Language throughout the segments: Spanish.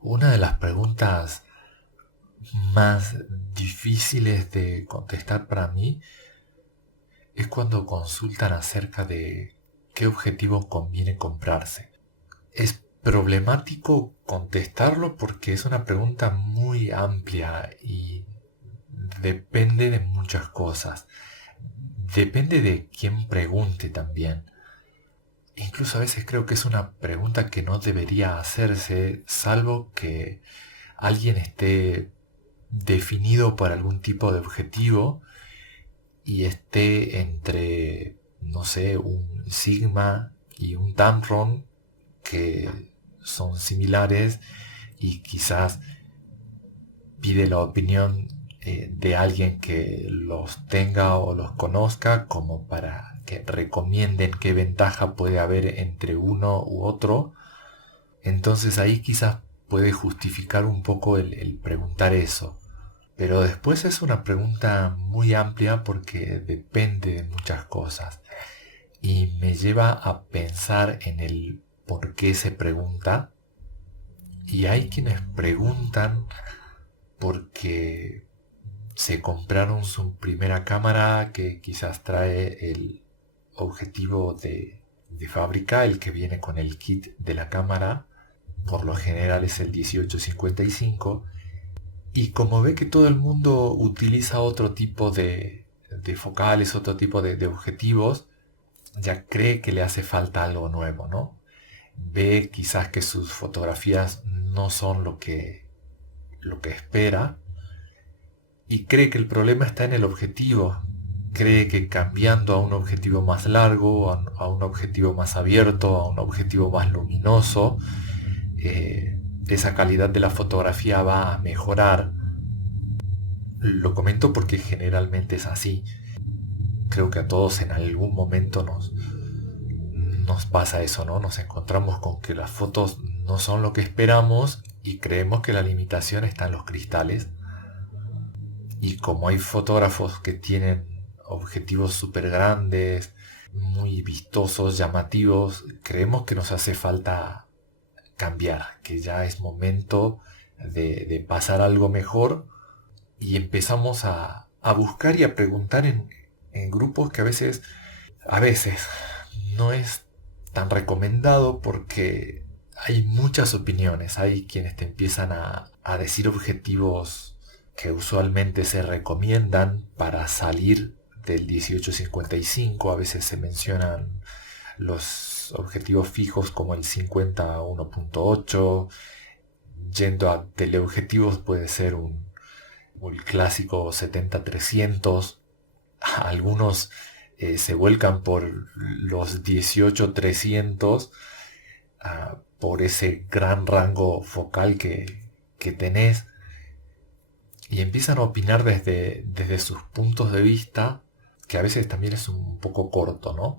Una de las preguntas más difíciles de contestar para mí es cuando consultan acerca de qué objetivo conviene comprarse. Es problemático contestarlo porque es una pregunta muy amplia y depende de muchas cosas. Depende de quién pregunte también. Incluso a veces creo que es una pregunta que no debería hacerse, salvo que alguien esté definido por algún tipo de objetivo y esté entre, no sé, un sigma y un tamron que son similares y quizás pide la opinión de alguien que los tenga o los conozca como para que recomienden qué ventaja puede haber entre uno u otro. Entonces ahí quizás puede justificar un poco el preguntar eso. Pero después es una pregunta muy amplia porque depende de muchas cosas y me lleva a pensar en el por qué se pregunta. Y hay quienes preguntan porque se compraron su primera cámara que quizás trae el objetivo de fábrica, el que viene con el kit de la cámara, por lo general es el 1855, y como ve que todo el mundo utiliza otro tipo de focales, otro tipo de objetivos, ya cree que le hace falta algo nuevo, ¿no? Ve quizás que sus fotografías no son lo que espera y cree que el problema está en el objetivo. Cree que cambiando a un objetivo más largo, a un objetivo más abierto, a un objetivo más luminoso, esa calidad de la fotografía va a mejorar. Lo comento porque generalmente es así. Creo que a todos en algún momento nos pasa eso, ¿no? Nos encontramos con que las fotos no son lo que esperamos y creemos que la limitación está en los cristales. Y como hay fotógrafos que tienen objetivos súper grandes, muy vistosos, llamativos, creemos que nos hace falta cambiar, que ya es momento de pasar a algo mejor y empezamos a buscar y a preguntar en grupos que a veces no es tan recomendado porque hay muchas opiniones, hay quienes te empiezan a decir objetivos que usualmente se recomiendan para salir del 1855. A veces se mencionan los objetivos fijos como el 50-1.8. Yendo a teleobjetivos puede ser el clásico 70-300. Algunos se vuelcan por los 18-300 por ese gran rango focal que tenés y empiezan a opinar desde sus puntos de vista, que a veces también es un poco corto, ¿no?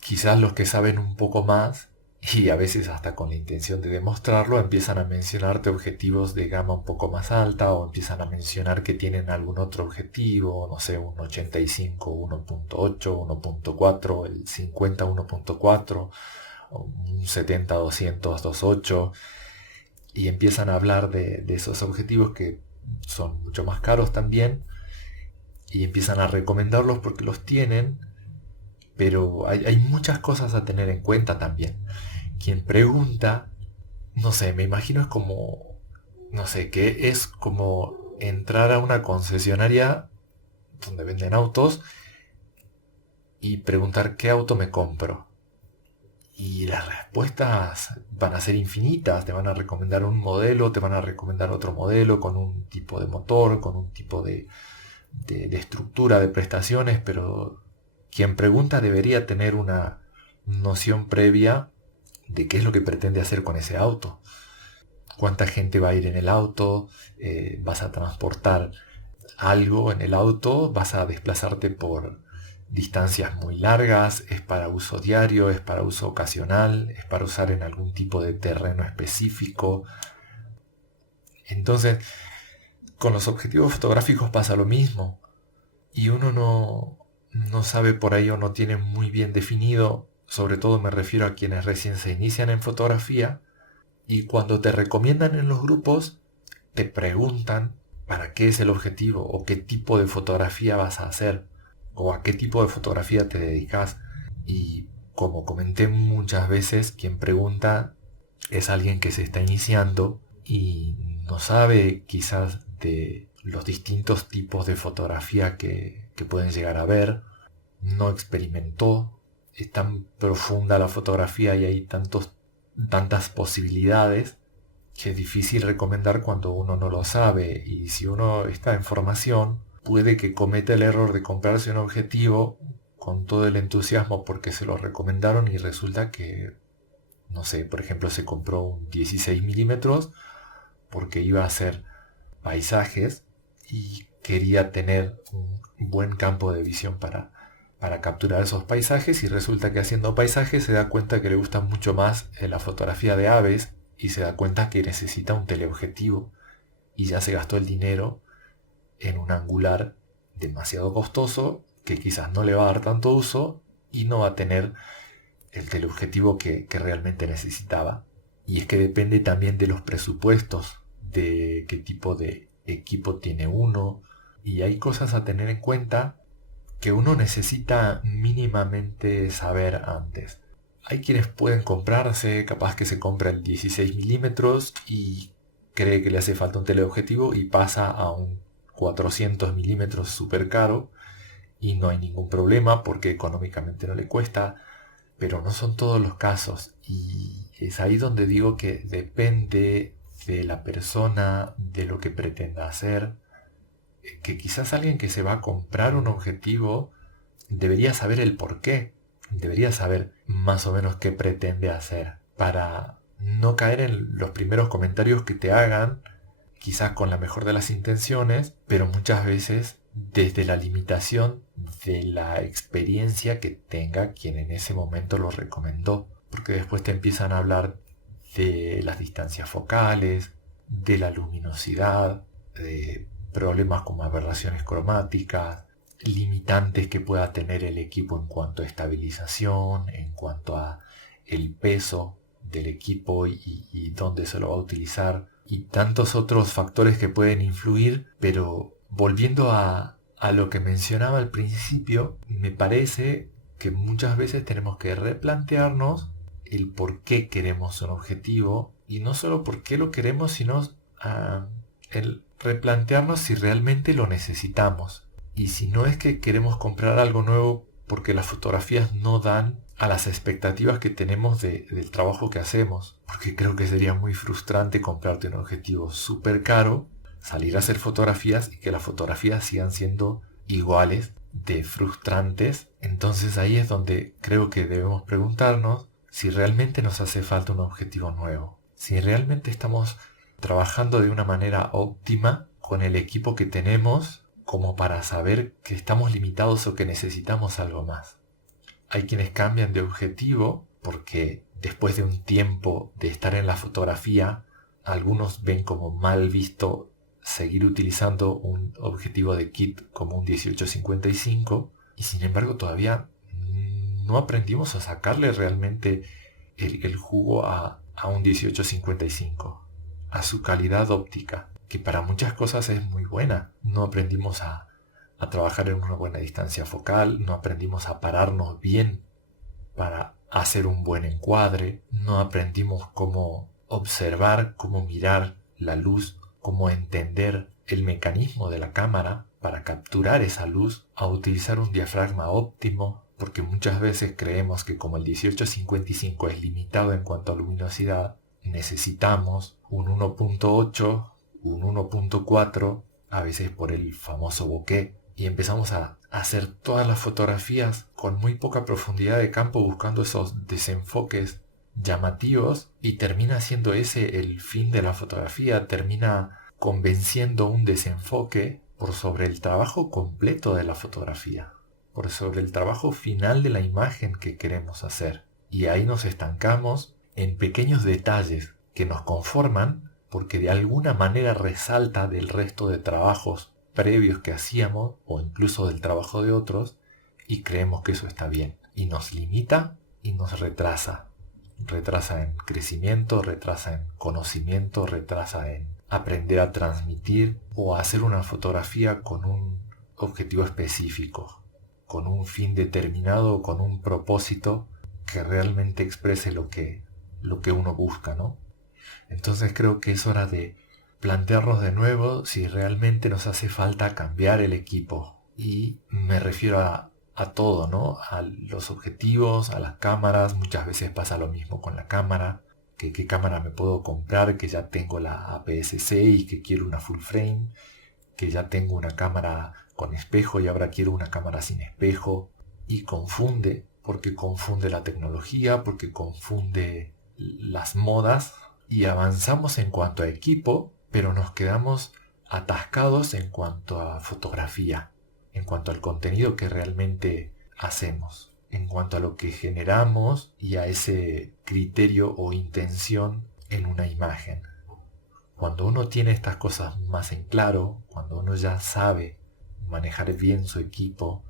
Quizás los que saben un poco más, y a veces hasta con la intención de demostrarlo, empiezan a mencionarte objetivos de gama un poco más alta o empiezan a mencionar que tienen algún otro objetivo, no sé, un 85, 1.8, 1.4, el 50, 1.4, un 70, 200, 2.8, y empiezan a hablar de esos objetivos que son mucho más caros también y empiezan a recomendarlos porque los tienen, pero hay muchas cosas a tener en cuenta también. Quien pregunta, no sé, me imagino es como, no sé, que es como entrar a una concesionaria donde venden autos y preguntar qué auto me compro. Y las respuestas van a ser infinitas, te van a recomendar un modelo, te van a recomendar otro modelo con un tipo de motor, con un tipo de estructura, de prestaciones, pero quien pregunta debería tener una noción previa de qué es lo que pretende hacer con ese auto. Cuánta gente va a ir en el auto, vas a transportar algo en el auto, vas a desplazarte por distancias muy largas, es para uso diario, es para uso ocasional, es para usar en algún tipo de terreno específico. Entonces, con los objetivos fotográficos pasa lo mismo y uno no sabe por ahí o no tiene muy bien definido, sobre todo me refiero a quienes recién se inician en fotografía Y cuando te recomiendan en los grupos, te preguntan para qué es el objetivo o qué tipo de fotografía vas a hacer o a qué tipo de fotografía te dedicas. Y como comenté muchas veces, quien pregunta es alguien que se está iniciando y no sabe quizás de los distintos tipos de fotografía que pueden llegar a ver, no experimentó, es tan profunda la fotografía y hay tantas posibilidades que es difícil recomendar cuando uno no lo sabe, y si uno está en formación puede que cometa el error de comprarse un objetivo con todo el entusiasmo porque se lo recomendaron y resulta que, no sé, por ejemplo se compró un 16 milímetros porque iba a hacer paisajes y quería tener un buen campo de visión para capturar esos paisajes, y resulta que haciendo paisajes se da cuenta que le gusta mucho más la fotografía de aves y se da cuenta que necesita un teleobjetivo y ya se gastó el dinero en un angular demasiado costoso que quizás no le va a dar tanto uso y no va a tener el teleobjetivo que realmente necesitaba. Y es que depende también de los presupuestos, de qué tipo de equipo tiene uno, y hay cosas a tener en cuenta que uno necesita mínimamente saber antes. Hay quienes pueden comprarse, capaz que se compra el 16 milímetros y cree que le hace falta un teleobjetivo y pasa a un 400 milímetros súper caro y no hay ningún problema porque económicamente no le cuesta, pero no son todos los casos, y es ahí donde digo que depende de la persona, de lo que pretenda hacer, que quizás alguien que se va a comprar un objetivo debería saber el por qué, debería saber más o menos qué pretende hacer, para no caer en los primeros comentarios que te hagan, quizás con la mejor de las intenciones, pero muchas veces desde la limitación de la experiencia que tenga quien en ese momento lo recomendó, porque después te empiezan a hablar de las distancias focales, de la luminosidad, de problemas como aberraciones cromáticas, limitantes que pueda tener el equipo en cuanto a estabilización, en cuanto a el peso del equipo y dónde se lo va a utilizar, y tantos otros factores que pueden influir. Pero volviendo a lo que mencionaba al principio, me parece que muchas veces tenemos que replantearnos el por qué queremos un objetivo, y no solo por qué lo queremos, sino el replantearnos si realmente lo necesitamos. Y si no es que queremos comprar algo nuevo porque las fotografías no dan a las expectativas que tenemos del trabajo que hacemos. Porque creo que sería muy frustrante comprarte un objetivo súper caro, salir a hacer fotografías y que las fotografías sigan siendo iguales de frustrantes. Entonces ahí es donde creo que debemos preguntarnos si realmente nos hace falta un objetivo nuevo. Si realmente estamos trabajando de una manera óptima con el equipo que tenemos, como para saber que estamos limitados o que necesitamos algo más. Hay quienes cambian de objetivo porque después de un tiempo de estar en la fotografía, algunos ven como mal visto seguir utilizando un objetivo de kit como un 18-55, y sin embargo todavía no aprendimos a sacarle realmente el jugo a un 18-55, a su calidad óptica, que para muchas cosas es muy buena. No aprendimos a trabajar en una buena distancia focal, no aprendimos a pararnos bien para hacer un buen encuadre, no aprendimos cómo observar, cómo mirar la luz, cómo entender el mecanismo de la cámara para capturar esa luz, a utilizar un diafragma óptimo, porque muchas veces creemos que como el 18-55 es limitado en cuanto a luminosidad, necesitamos un 1.8, un 1.4, a veces por el famoso bokeh, y empezamos a hacer todas las fotografías con muy poca profundidad de campo buscando esos desenfoques llamativos, y termina siendo ese el fin de la fotografía, termina convenciendo un desenfoque por sobre el trabajo completo de la fotografía, por sobre el trabajo final de la imagen que queremos hacer, y ahí nos estancamos en pequeños detalles que nos conforman porque de alguna manera resalta del resto de trabajos previos que hacíamos o incluso del trabajo de otros, y creemos que eso está bien y nos limita y nos retrasa. retrasa en crecimiento, retrasa en conocimiento, retrasa en aprender a transmitir o a hacer una fotografía con un objetivo específico, con un fin determinado, con un propósito que realmente exprese lo que uno busca, ¿no? Entonces creo que es hora de plantearnos de nuevo si realmente nos hace falta cambiar el equipo. Y me refiero a todo, ¿no? A los objetivos, a las cámaras. Muchas veces pasa lo mismo con la cámara. Que qué cámara me puedo comprar, que ya tengo la APS-C y que quiero una full frame, que ya tengo una cámara con espejo y ahora quiero una cámara sin espejo. Y confunde, porque confunde la tecnología, porque confunde las modas, y avanzamos en cuanto a equipo, pero nos quedamos atascados en cuanto a fotografía, en cuanto al contenido que realmente hacemos, en cuanto a lo que generamos y a ese criterio o intención en una imagen. Cuando uno tiene estas cosas más en claro, cuando uno ya sabe manejar bien su equipo,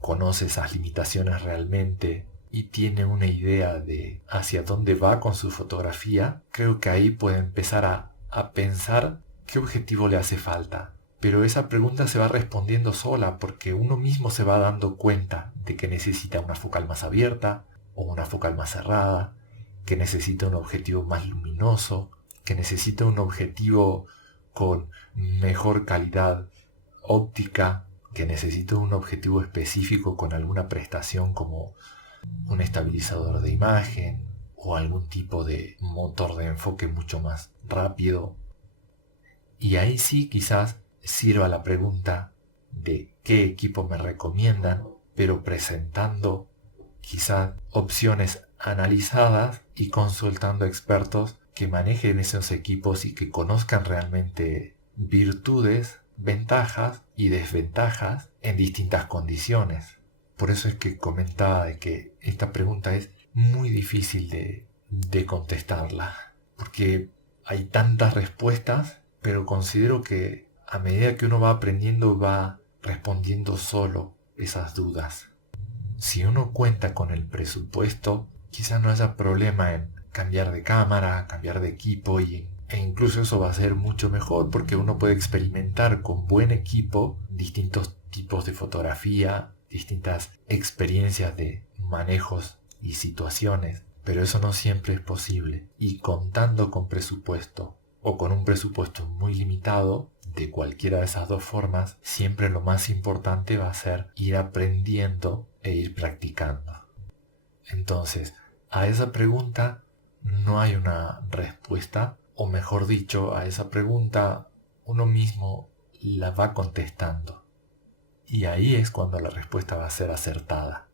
conoce esas limitaciones realmente y tiene una idea de hacia dónde va con su fotografía, creo que ahí puede empezar a pensar qué objetivo le hace falta. Pero esa pregunta se va respondiendo sola porque uno mismo se va dando cuenta de que necesita una focal más abierta o una focal más cerrada, que necesita un objetivo más luminoso, que necesita un objetivo con mejor calidad óptica, que necesita un objetivo específico con alguna prestación como un estabilizador de imagen o algún tipo de motor de enfoque mucho más rápido. Y ahí sí quizás sirva la pregunta de qué equipo me recomiendan, pero presentando quizás opciones analizadas y consultando expertos que manejen esos equipos y que conozcan realmente virtudes, ventajas y desventajas en distintas condiciones. Por eso es que comentaba de que esta pregunta es muy difícil de contestarla, porque hay tantas respuestas, pero considero que a medida que uno va aprendiendo va respondiendo solo esas dudas. Si uno cuenta con el presupuesto, quizás no haya problema en cambiar de cámara, cambiar de equipo e incluso eso va a ser mucho mejor porque uno puede experimentar con buen equipo distintos tipos de fotografía, distintas experiencias de manejos y situaciones, pero eso no siempre es posible. Y contando con presupuesto o con un presupuesto muy limitado, de cualquiera de esas dos formas, siempre lo más importante va a ser ir aprendiendo e ir practicando. Entonces, a esa pregunta no hay una respuesta, o mejor dicho, a esa pregunta uno mismo la va contestando. Y ahí es cuando la respuesta va a ser acertada.